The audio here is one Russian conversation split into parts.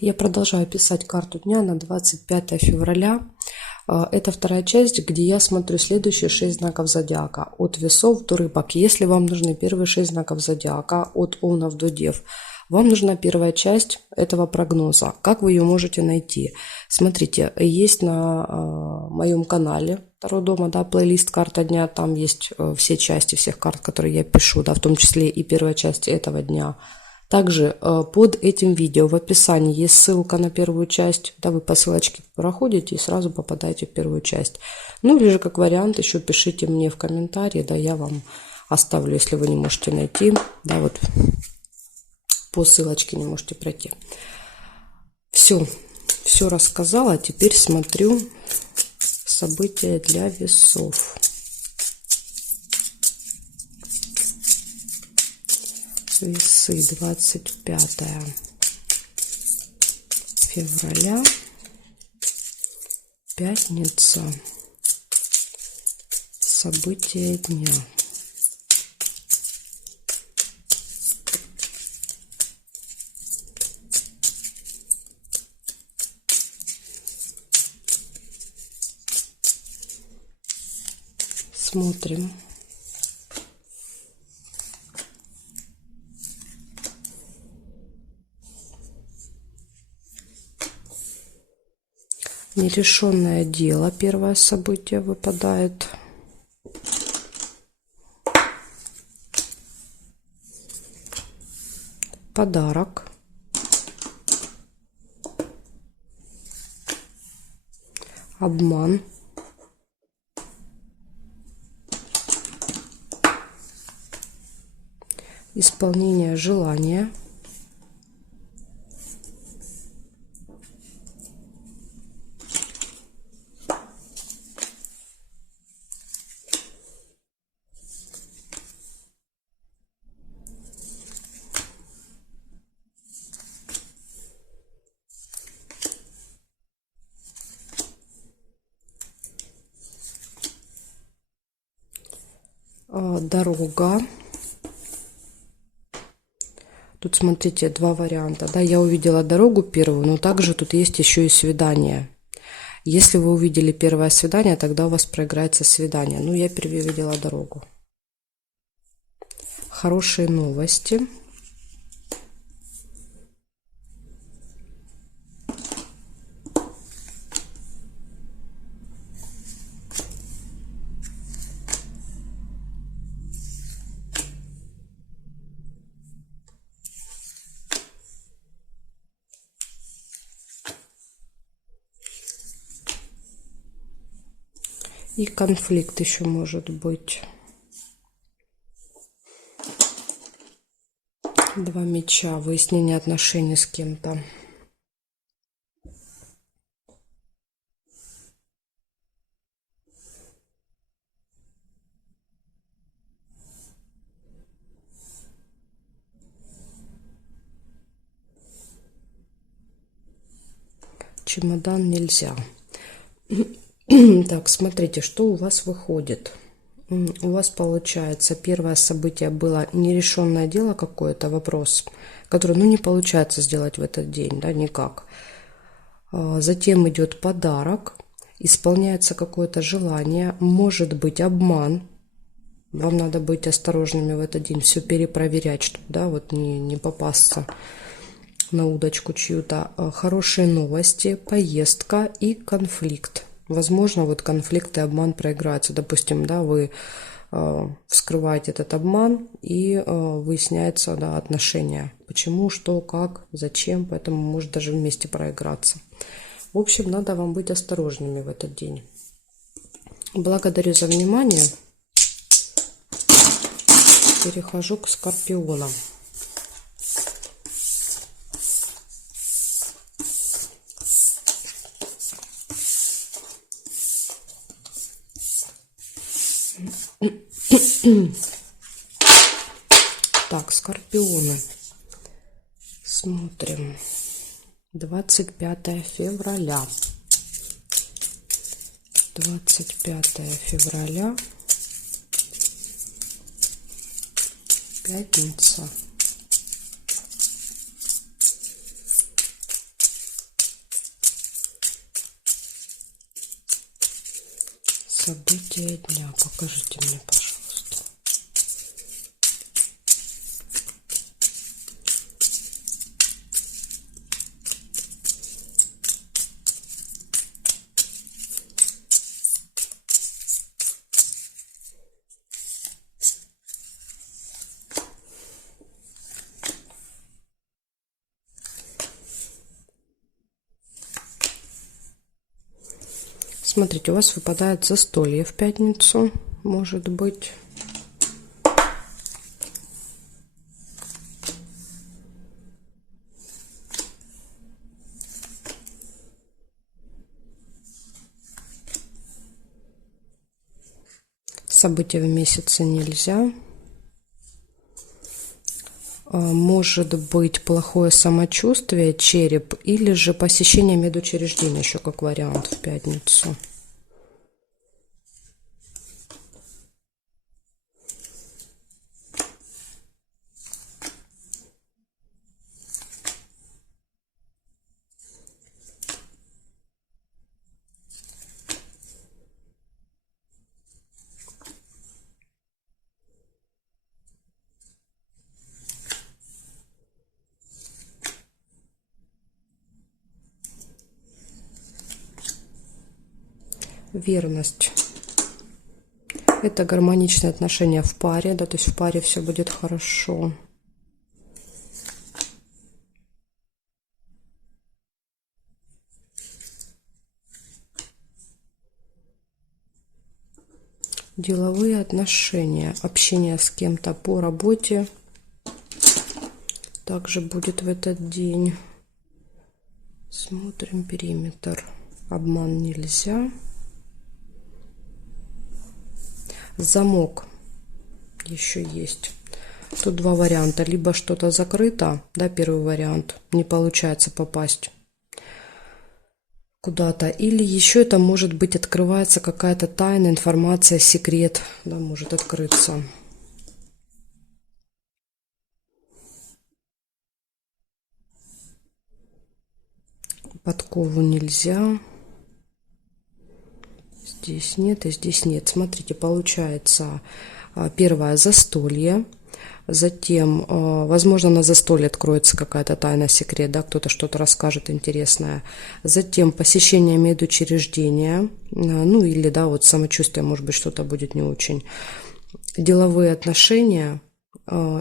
Я продолжаю писать карту дня на 25 февраля. Это вторая часть, где я смотрю следующие 6 знаков зодиака. От весов до рыбок. Если вам нужны первые 6 знаков зодиака, от овнов до дев, вам нужна первая часть этого прогноза. Как вы ее можете найти? Смотрите, есть на моем канале Таро Дома, да, плейлист «Карта дня». Там есть все части всех карт, которые я пишу, да, в том числе и первая часть этого дня. Также под этим видео в описании есть ссылка на первую часть. Да, вы по ссылочке проходите и сразу попадаете в первую часть. Ну или же как вариант еще пишите мне в комментарии, да, я вам оставлю, если вы не можете найти. Да, вот по ссылочке не можете пройти. Все рассказала. Теперь смотрю события для весов. Весы, 25 февраля, пятница, события дня. Смотрим. Нерешенное дело, первое событие выпадает. Подарок. Обман. Исполнение желания. Дорога. Тут, смотрите, два варианта. Да, я увидела дорогу первую, но также тут есть еще и свидание. Если вы увидели первое свидание, тогда у вас проиграется свидание. Ну, я первее видела дорогу. Хорошие новости. И конфликт еще может быть. Два меча. Выяснение отношений с кем-то. Чемодан нельзя. Так, смотрите, что у вас выходит. У вас получается, первое событие было нерешенное дело какое-то, вопрос, который, ну, не получается сделать в этот день, да, никак. Затем идет подарок, исполняется какое-то желание, может быть обман. Вам надо быть осторожными в этот день, все перепроверять, чтобы, да, вот не попасться на удочку чью-то. Хорошие новости, поездка и конфликт. Возможно, вот конфликт и обман проиграются. Допустим, да, вы вскрываете этот обман и выясняется, да, отношения. Почему, что, как, зачем. Поэтому может даже вместе проиграться. В общем, надо вам быть осторожными в этот день. Благодарю за внимание. Перехожу к Скорпионам. Так, Скорпионы. Смотрим. 25 февраля. 25 февраля. Пятница. События дня. Покажите мне, пожалуйста. Смотрите, у вас выпадает застолье в пятницу, может быть. События в месяце нельзя. Может быть плохое самочувствие, череп, или же посещение медучреждения еще как вариант в пятницу. Верность. Это гармоничные отношения в паре, да, то есть в паре все будет хорошо. Деловые отношения, общение с кем-то по работе также будет в этот день. Смотрим периметр. Обман нельзя. Замок еще есть. Тут два варианта. Либо что-то закрыто, да, первый вариант, не получается попасть куда-то. Или еще это может быть открывается какая-то тайна, информация, секрет, да, может открыться. Подкову нельзя. Здесь нет и здесь нет. Смотрите, получается первое застолье. Затем, возможно, на застолье откроется какая-то тайна, секрет, да, кто-то что-то расскажет интересное. Затем посещение медучреждения, ну или, да, вот самочувствие, может быть, что-то будет не очень. Деловые отношения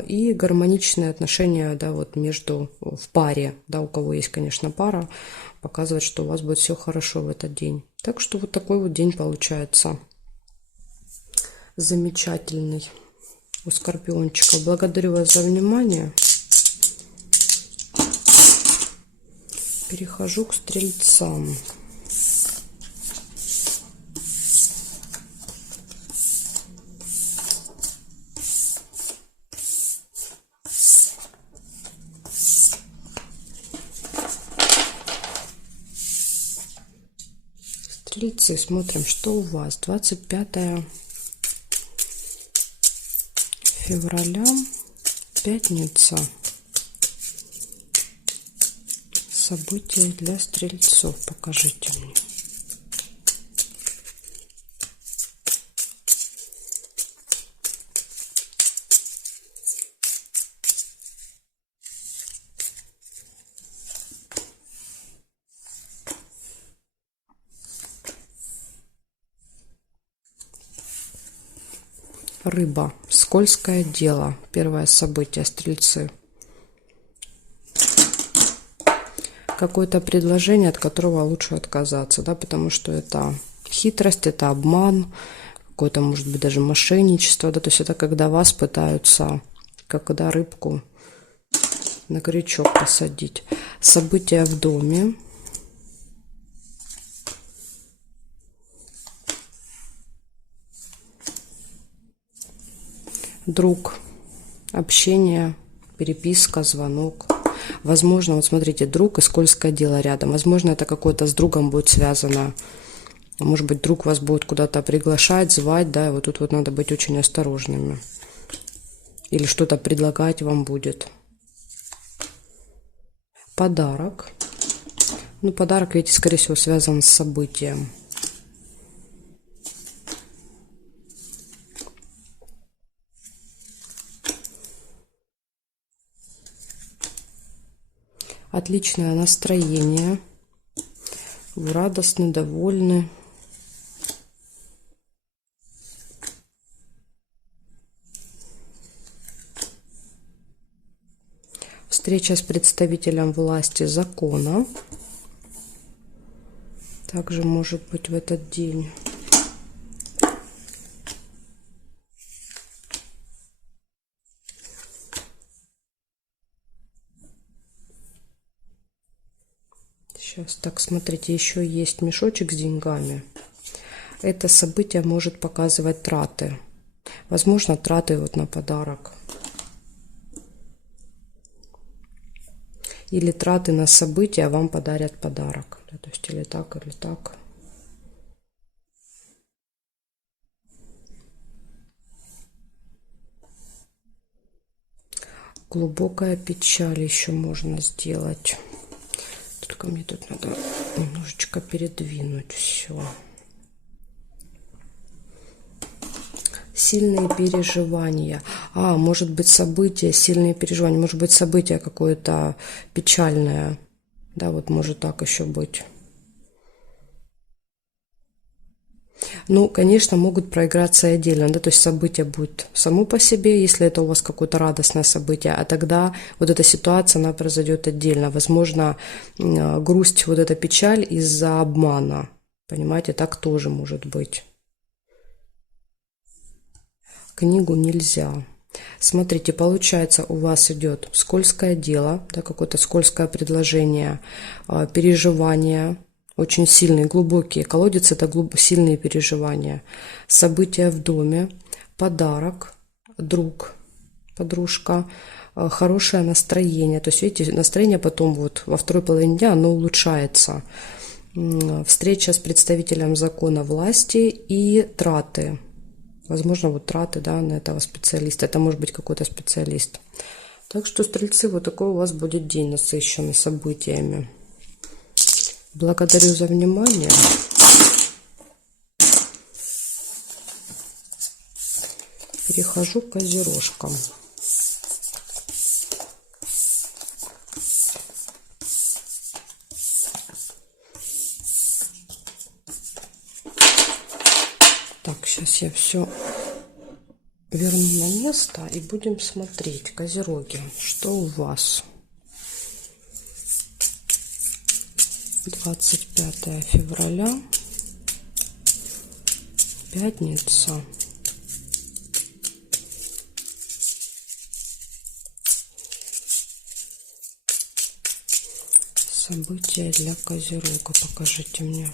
и гармоничные отношения, да, вот между, в паре, да, у кого есть, конечно, пара, показывает, что у вас будет все хорошо в этот день. Так что вот такой вот день получается замечательный у скорпиончика. Благодарю вас за внимание. Перехожу к стрельцам. Стрельцы, смотрим, что у вас. 25 февраля, пятница. События для стрельцов. Покажите мне. Рыба. Скользкое дело. Первое событие, стрельцы. Какое-то предложение, от которого лучше отказаться, да, потому что это хитрость, это обман, какое-то, может быть, даже мошенничество, да, то есть это когда вас пытаются, как когда рыбку на крючок посадить. События в доме. Друг, общение, переписка, звонок. Возможно, вот смотрите, друг и скользкое дело рядом. Возможно, это какое-то с другом будет связано. Может быть, друг вас будет куда-то приглашать, звать, да, и вот тут вот надо быть очень осторожными. Или что-то предлагать вам будет. Подарок. Ну, подарок, видите, скорее всего, связан с событием. Отличное настроение. Вы радостны, довольны. Встреча с представителем власти, закона также может быть в этот день. Сейчас, так, смотрите, еще есть мешочек с деньгами. Это событие может показывать траты. Возможно, траты вот на подарок. Или траты на события, вам подарят подарок. Да, то есть или так, или так. Глубокая печаль еще можно сделать. Только мне тут надо немножечко передвинуть все. Сильные переживания. Может быть событие, сильные переживания. Может быть событие какое-то печальное. Да, вот может так еще быть. Ну, конечно, могут проиграться и отдельно, да, то есть событие будет само по себе, если это у вас какое-то радостное событие, а тогда вот эта ситуация, она произойдет отдельно. Возможно, грусть, вот эта печаль из-за обмана, понимаете, так тоже может быть. Книгу нельзя. Смотрите, получается, у вас идет скользкое дело, да, какое-то скользкое предложение, переживания, очень сильные, глубокие. Колодец – это сильные переживания. События в доме, подарок, друг, подружка, хорошее настроение. То есть, видите, настроение потом вот во второй половине дня, оно улучшается. Встреча с представителем закона, власти и траты. Возможно, вот траты, да, на этого специалиста. Это может быть какой-то специалист. Так что, стрельцы, вот такой у вас будет день насыщенный событиями. Благодарю за внимание. Перехожу к козерожкам. Так, сейчас я все верну на место и будем смотреть. Козероги, что у вас? 25 февраля, пятница. События для Козерога. Покажите мне.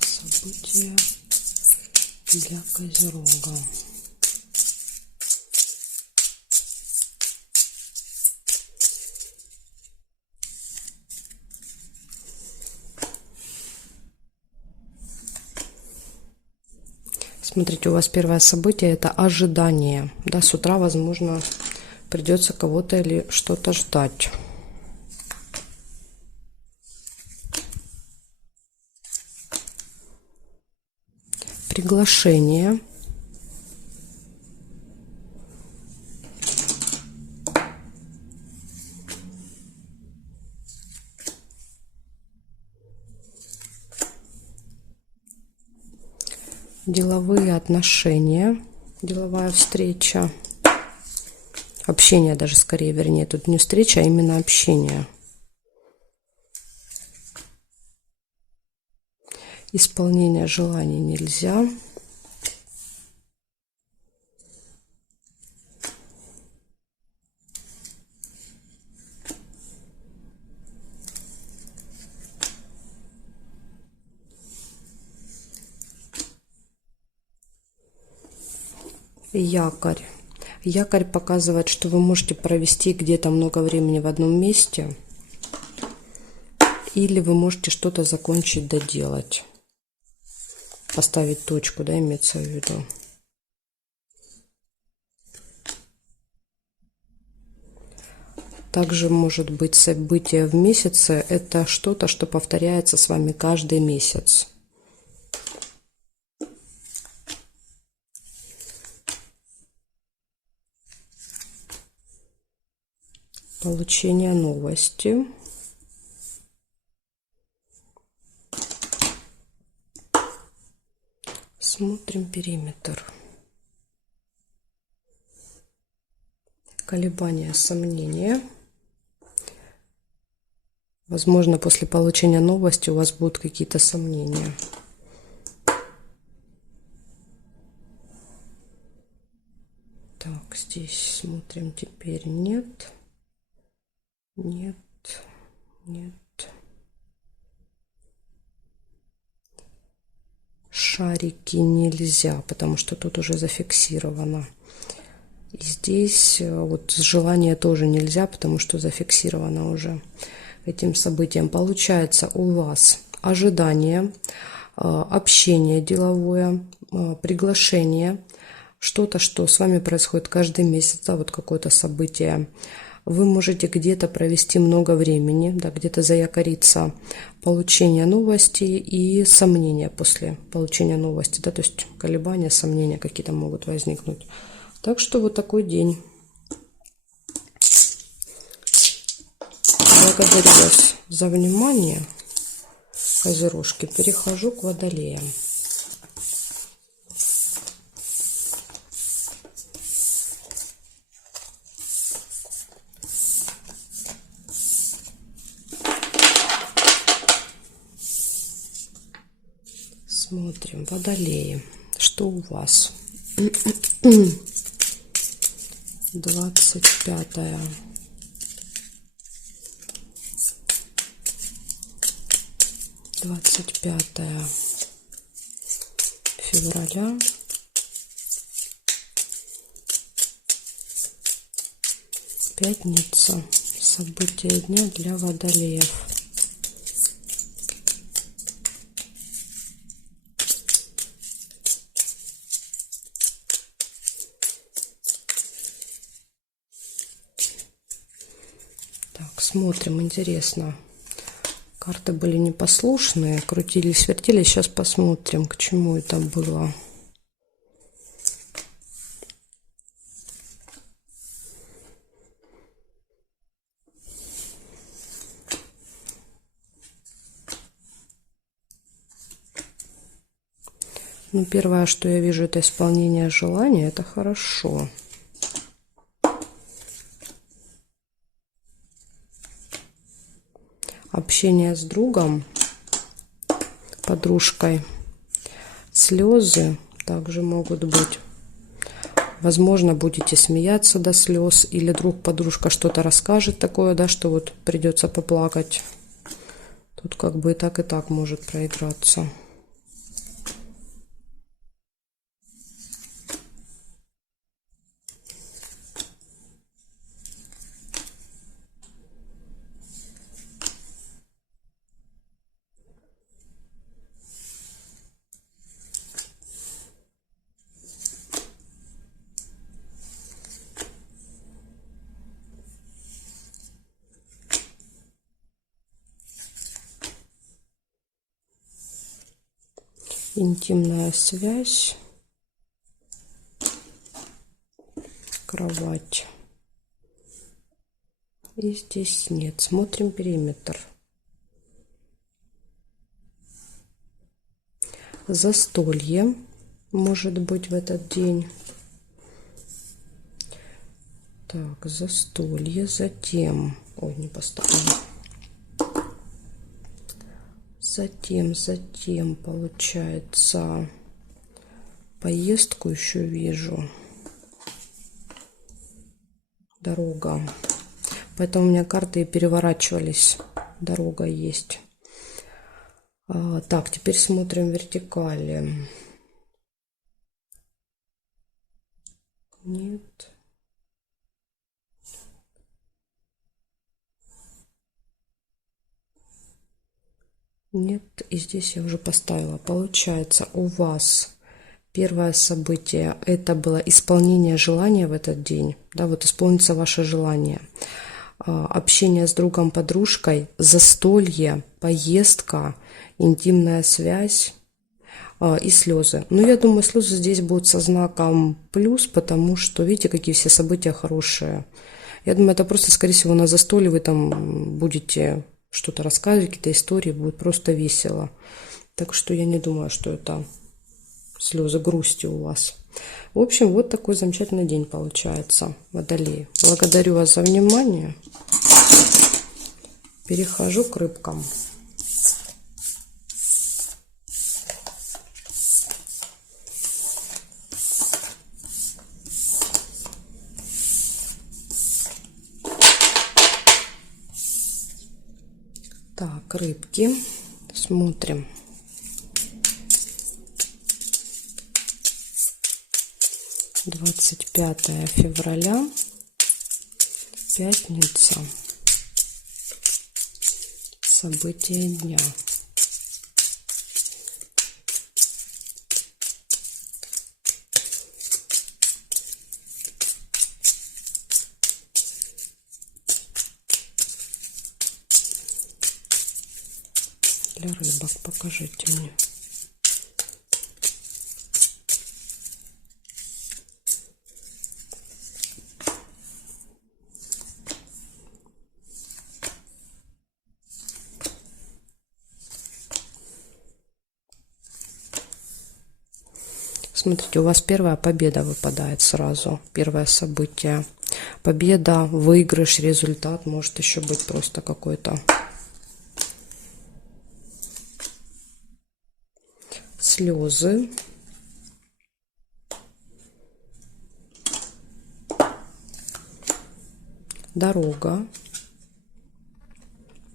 События для Козерога. Смотрите, у вас первое событие – это ожидание. Да, с утра, возможно, придется кого-то или что-то ждать. Приглашение. Деловые отношения, деловая встреча, общение даже скорее, вернее, тут не встреча, а именно общение. Исполнение желаний нельзя. Якорь. Якорь показывает, что вы можете провести где-то много времени в одном месте, или вы можете что-то закончить, доделать, поставить точку, да, имеется в виду. Также может быть событие в месяце, это что-то, что повторяется с вами каждый месяц. Получение новости. Смотрим периметр. Колебания, сомнения. Возможно, после получения новости у вас будут какие-то сомнения. Так, здесь смотрим теперь. Нет. Нет. Нет. Шарики нельзя, потому что тут уже зафиксировано. И здесь вот желание тоже нельзя, потому что зафиксировано уже этим событием. Получается у вас ожидание, общение деловое, приглашение, что-то, что с вами происходит каждый месяц, да, вот какое-то событие. Вы можете где-то провести много времени, да, где-то заякориться, получение новости и сомнения после получения новости, да, то есть колебания, сомнения какие-то могут возникнуть. Так что вот такой день. Благодарю вас за внимание, козерожки. Перехожу к водолеям. Смотрим, водолеи, что у вас? 25 февраля. Пятница. События дня для водолеев. Так, смотрим, интересно. Карты были непослушные, крутились, вертелись. Сейчас посмотрим, к чему это было. Ну, первое, что я вижу, это исполнение желания. Это хорошо. Общение с другом, подружкой, слезы также могут быть. Возможно, будете смеяться до слез, или друг, подружка что-то расскажет такое, да, что вот придется поплакать. Тут как бы и так может проиграться. Интимная связь, кровать. И здесь нет. Смотрим периметр. Застолье может быть в этот день. Так, застолье. Затем... Ой, не поставила. Затем получается, поездку еще вижу. Дорога. Поэтому у меня карты переворачивались. Дорога есть. Так, теперь смотрим вертикали. Нет. Нет, и здесь я уже поставила. Получается, у вас первое событие – это было исполнение желания в этот день. Да, вот исполнится ваше желание. Общение с другом, подружкой, застолье, поездка, интимная связь и слезы. Но я думаю, слезы здесь будут со знаком плюс, потому что, видите, какие все события хорошие. Я думаю, это просто, скорее всего, на застолье вы там будете что-то рассказывать, какие-то истории, будет просто весело. Так что я не думаю, что это слезы грусти у вас. В общем, вот такой замечательный день получается, Водолеи. Благодарю вас за внимание. Перехожу к рыбкам. Так, рыбки. Смотрим. 25 февраля, пятница. События дня. Для рыбок покажите мне. Смотрите, у вас первая победа выпадает сразу. Первое событие. Победа, выигрыш, результат. Может еще быть просто какой-то. Слезы. Дорога.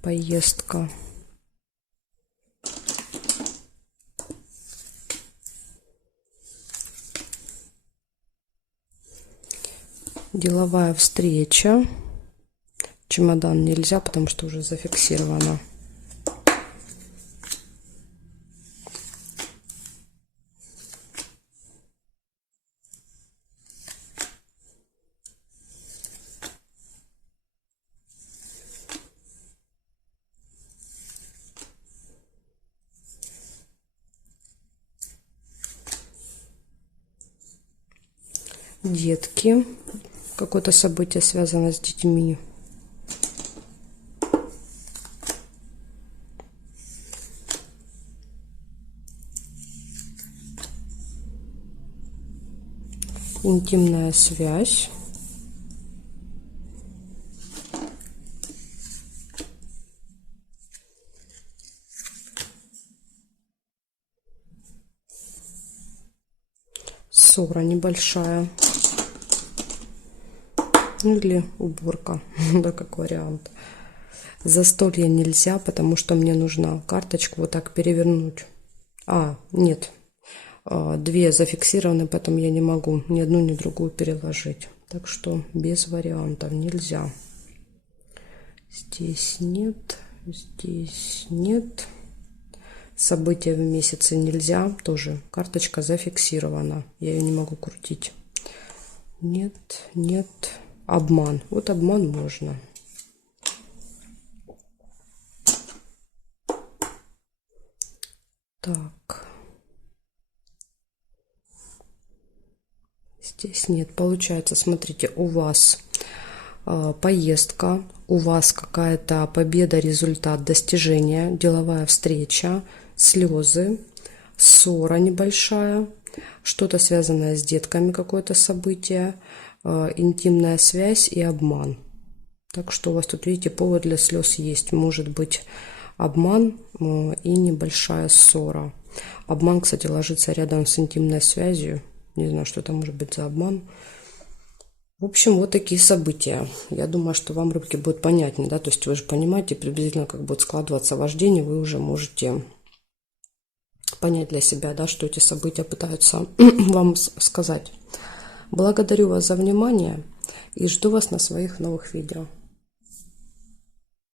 Поездка. Деловая встреча. Чемодан нельзя, потому что уже зафиксировано. Детки. Какое-то событие связано с детьми. Интимная связь. Ссора небольшая. Или уборка, да, как вариант. Застолье нельзя, потому что мне нужно карточку вот так перевернуть. Нет. Две зафиксированы, поэтому я не могу ни одну, ни другую переложить. Так что без вариантов нельзя. Здесь нет, здесь нет. События в месяце нельзя. Тоже карточка зафиксирована. Я ее не могу крутить. Нет, нет. Обман. Вот обман можно. Так. Здесь нет. Получается, смотрите, у вас поездка, у вас какая-то победа, результат, достижение, деловая встреча, слезы, ссора небольшая, что-то связанное с детками, какое-то событие, интимная связь и обман. Так что у вас тут, видите, повод для слез есть. Может быть обман и небольшая ссора. Обман, кстати, ложится рядом с интимной связью. Не знаю, что это может быть за обман. В общем, вот такие события. Я думаю, что вам, рыбки, будет понятнее, да, то есть вы же понимаете приблизительно, как будет складываться ваш день, и вы уже можете понять для себя, да, что эти события пытаются вам сказать. Благодарю вас за внимание и жду вас на своих новых видео.